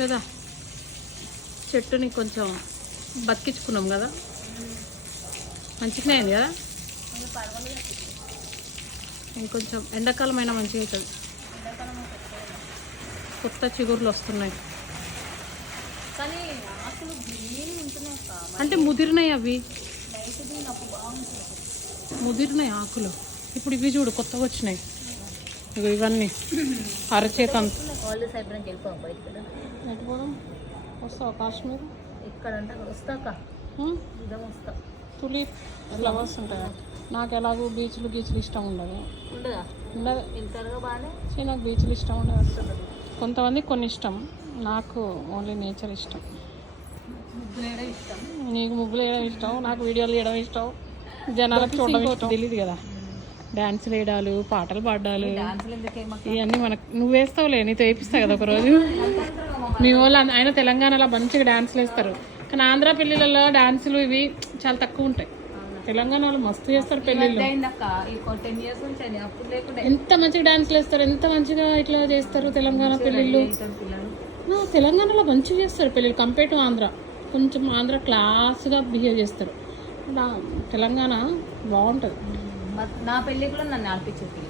కదా చెట్టుని కొంచెం బతికించుకున్నాం కదా, మంచిగానే అయింది కదా. ఇంకొంచెం ఎండాకాలం అయినా మంచిగా అవుతుంది. కొత్త చిగుర్లు వస్తున్నాయి అంటే ముదిరినాయి, అవి ముదిరినాయి ఆకులు. ఇప్పుడు ఇవి చూడు కొత్తగా వచ్చినాయి. ఇవన్నీ అరచేత వస్తావా కాశ్మీర్? ఎక్కడంటే వస్తాక తులిప్ ఫ్లవర్స్ ఉంటాయి. నాకు ఎలాగో బీచ్లు గీచ్లు ఇష్టం ఉండదు. ఉండదు నాకు బీచ్లు ఇష్టం ఉండదు. కొంతమంది కొన్ని ఇష్టం, నాకు ఓన్లీ నేచర్ ఇష్టం. నీకు ముగ్గులు వేయడం ఇష్టం, నాకు వీడియోలు వేయడం ఇష్టం, జనాలకు చూడడం ఇష్టం. తెలియదు కదా, డాన్సులు వేయడాలు, పాటలు పాడాలు ఇవన్నీ మనకు. నువ్వు వేస్తావులే, నీతో వేపిస్తా కదా ఒకరోజు. మీ వాళ్ళు ఆయన తెలంగాణలో మంచిగా డాన్సులు వేస్తారు, కానీ ఆంధ్ర పెళ్ళిళ్ళలో డాన్సులు ఇవి చాలా తక్కువ ఉంటాయి. తెలంగాణ వాళ్ళు మస్తు చేస్తారు పెళ్ళిళ్ళు. ఎంత మంచిగా డాన్సులు వేస్తారు, ఎంత మంచిగా ఇట్లా చేస్తారు తెలంగాణ పెళ్ళిళ్ళు. తెలంగాణలో మంచిగా చేస్తారు పెళ్ళిళ్ళు కంపేర్ టు ఆంధ్ర. కొంచెం ఆంధ్ర క్లాస్గా బిహేవ్ చేస్తారు, తెలంగాణ బాగుంటుంది. నా పెళ్ళి కూడా నన్ను ఆడిపించారు.